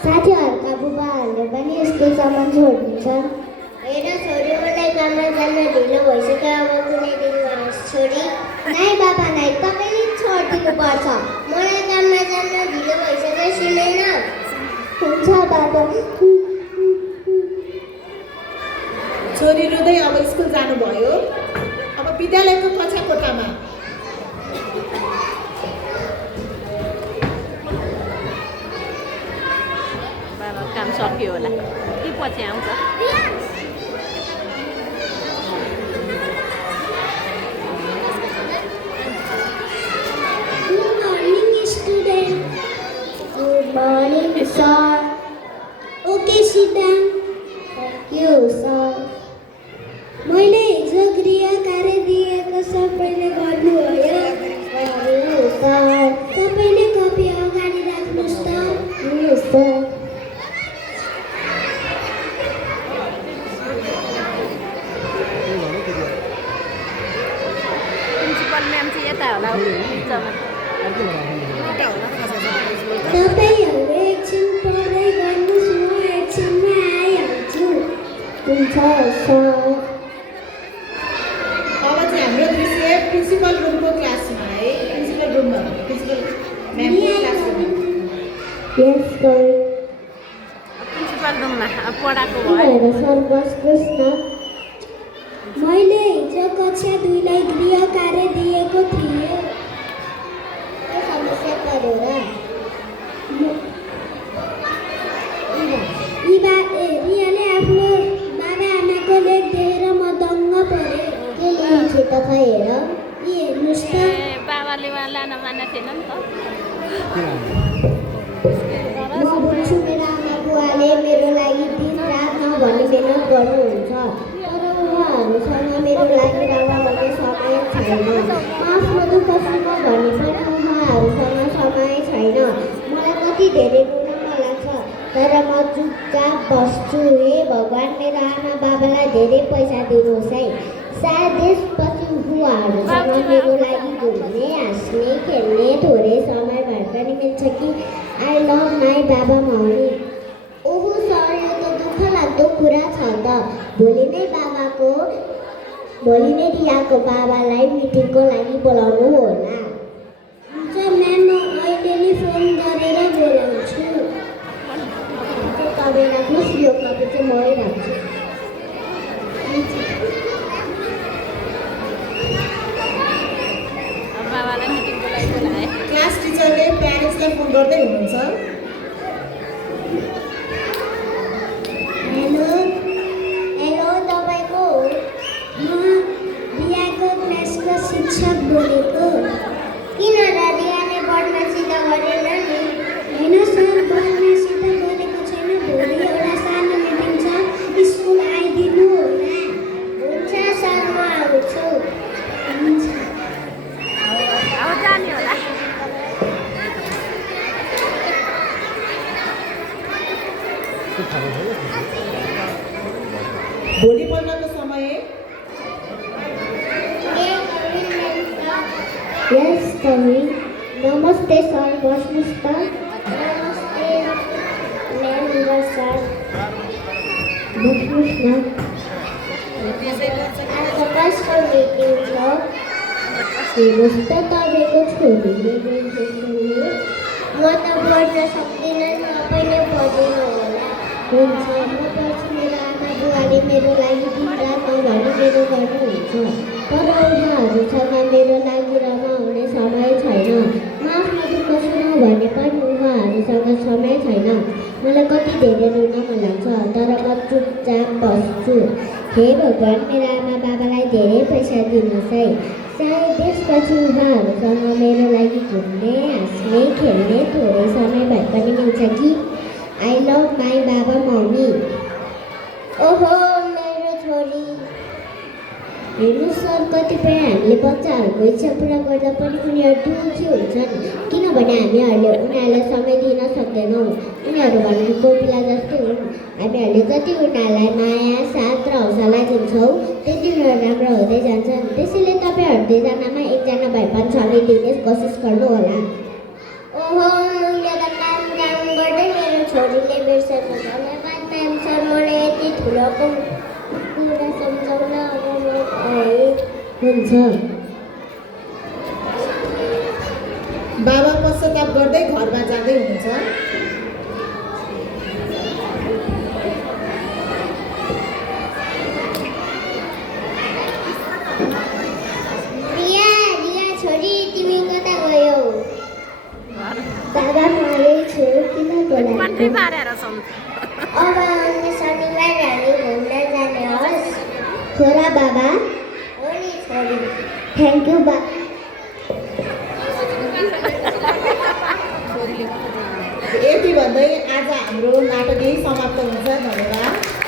साथीहरूका बुबाहरूले पनि स्कुलसम्म छोडिदिन्छन्। हेर छोरी, मलाई काममा जान ढिलो भइसक्यो, अब कुनै दिन छोरी। नाइ बाबा नाइ, तपाईँले छोडिदिनुपर्छ। मलाई काममा जान ढिलो भइसक्यो, सुनेन? हुन्छ बाबा। छोरी रुँदै अब स्कुल जानुभयो। अब विद्यालयको कक्षा कोठामा बाबा काम सक्यो होला कि पछि आउँछ? Good morning, student. Good morning, sir. Okay, sit down. Thank you, sir. मैले हिजो गृह कार्य दिएको सबैले गर्नुभयो? गर्यो, सर। तपाईँले कपी अगाडि राख्नुहोस् त। Yes, sir. प्रिन्सिपल म्याम चाहिँ यता होला बिचमा। तपाईँहरू एकछिन पढ्दै गर्नुहोस्, म एकछिनमा आइहाल्छु। हुन्छ सर। अब चाहिँ हाम्रो दृश्य प्रिन्सिपल रुमको क्लासमा है। प्रिन्सिपल रुममा प्रिन्सिपल म्यामको क्लासरुम। यस सर। प्रिन्सिपल रुममा पढाएको भयो। भएर सर बस्नुहोस् न। मैले हिजो कक्षा 2लाई गृह कार्य दिएको थिएँ। के समस्या पर्यो र? रियाले आफ्नो बाबा आमाको लेख देखेर म दङ्ग परेँ। के लेखेको त खै हेर। यी हेर्नुहोस् त। ए बाबाले उहाँ लान मानेको थिएन नि त। म बुझ्छु मेरो आमा बुवाले मेरो लागि दिन रात नभनी मेहनत गर्नुहुन्छ, तर उहाँहरूसँग मेरो लागि रमाउने समय छैन। म आफ्नो दुःख सुख भने पनि उहाँहरूसँग समय छैन। मलाई कति धेरै रुन मन लाग्छ, तर म चुपचाप बस्छु। हे भगवान्, मेरो आमा बाबालाई धेरै पैसा दिनुहोस् है। सायद त्यसपछि उहाँहरूसँग मेरो लागि घुम्ने, हाँस्ने, खेल्ने थोरै समय भए पनि मिल्छ कि। आई लभ माई बाबा मम्मी। ओहो सर, यो त दुःख लाग्दो कुरा छ त। भोलि नै रियाको बाबालाई मिटिङको लागि बोलाउनु होला। हुन्छ म्याम, म अहिले नै फोन गरेर बोलाउँछु। तपाईँ राख्नुहोस्, यो कपी चाहिँ मै राख्छु। अब बाबालाई मिटिङको लागि बोलाए। क्लास टिचरले प्यारेन्ट्सलाई फोन गर्दै हुनुहुन्छ। हेलो, तपाईँको हो? म रियाको क्लासको शिक्षक बोलेको। किन र? रियाले बदमासी त गरेन नि? होइन सर, बदमासी त गरेको छैन। भोलि एउटा सानो मिटिङ छ, स्कुल आइदिनु होला। हुन्छ सर, म आउँछु। हुन्छ। अब जाने होला। भोलिपल्टको समय यस कवि। नमस्ते सर, बस्नुहोस् त। नमस्ते म्याम र सर। बस्नुहोस् न। आज कसको मिटिङ छ? हेर्नुहोस् त, तपाईँको छोरीले बोल्दैछ। म त पढ्न सक्दिनँ, तपाईँले पढिदिनु होला। हुन्छ, म पढ्छु। मेरो आमा बुवाले मेरो लागि दिनरात नभनी मेरो गर्नुहुन्छ, तर उहाँहरूसँग मेरो लागि रमाउने समय छैन। म आफ्नो दुःख सुनाउँ भने पनि उहाँहरूसँग समय छैन। मलाई कति धेरै रुन मन लाग्छ, तर म चुपचाप बस्छु। हे भगवान्, मेरो आमा बाबालाई धेरै पैसा दिनुहोस् है। सायद त्यसपछि उहाँहरूसँग मेरो लागि घुम्ने, हाँस्ने, खेल्ने थोरै समय भए पनि मिल्छ कि। आई लभ माई बाबा मम्मी। ओहो मेरो छोरी। हेर्नुहोस् सर, कतिपय हामीले बच्चाहरूको इच्छा पुरा गर्दा पनि उनीहरू दुःखी हुन्छन्, किनभने हामीहरूले उनीहरूलाई समय दिन सक्दैनौँ। उनीहरू भनेको कोपिला जस्तै हुन्। हामीहरूले जति उनीहरूलाई माया, साथ र हौसला दिन्छौँ, त्यति उनीहरू राम्रो हुँदै जान्छन्। त्यसैले तपाईँहरू दुईजनामा एकजना भए पनि समय दिने कोसिस गर्नुहोला। ओहो, मेरो काम गर्दै मेरो छोरीले ठुलोको कुरा सम्झाउन अब म आएँ। हुन्छ। बाबा पश्चाताप गर्दै घरमा जाँदै हुनुहुन्छ। रिया रिया छोरी तिमी कता गयौ? दादा म यही छु, किन कन्ट्री बोलाएको? पारेर सम अब आउने शनिबार हामी घुम्न जाने होस्। छोरा बाबा, हो नि छोरी। थ्याङ्क यू बा। यति भन्दै आज हाम्रो नाटक यही समाप्त हुन्छ। धन्यवाद।